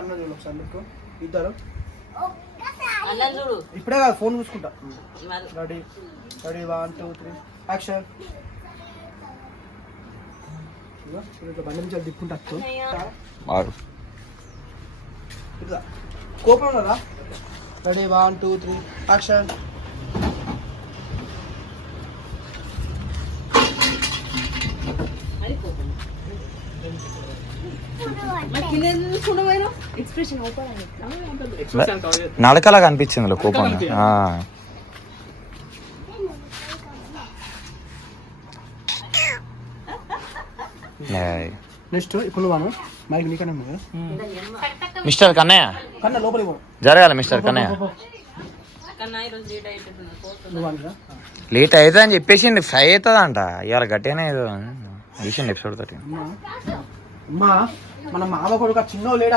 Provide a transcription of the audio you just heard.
అన్న చూడు ఒకసారి మీకు ఇద్దరు చూడు ఇప్పుడే కాదు ఫోన్ చూసుకుంటా. Ready ready 1 2 3 action. బండి నుంచి దిక్కుంటా కోపం కదా. Ready 1 2 3 action. నడకలా కనిపించింది కోపం. నెక్స్ట్ ఇప్పుడు మైక్ నీకనే మిస్టర్ కన్నయ్య కన్నా లోపలికి జరగాలి. మిస్టర్ కన్నయ్య లేట్ అవుతుంది అని చెప్పేసి ఫ్రై అవుతుంది అంట. ఇవాళ గట్టిగానే ఏదో ఎపిసోడ్ తోటి. అమ్మా మన మామ కొడుకు చిన్న లేడా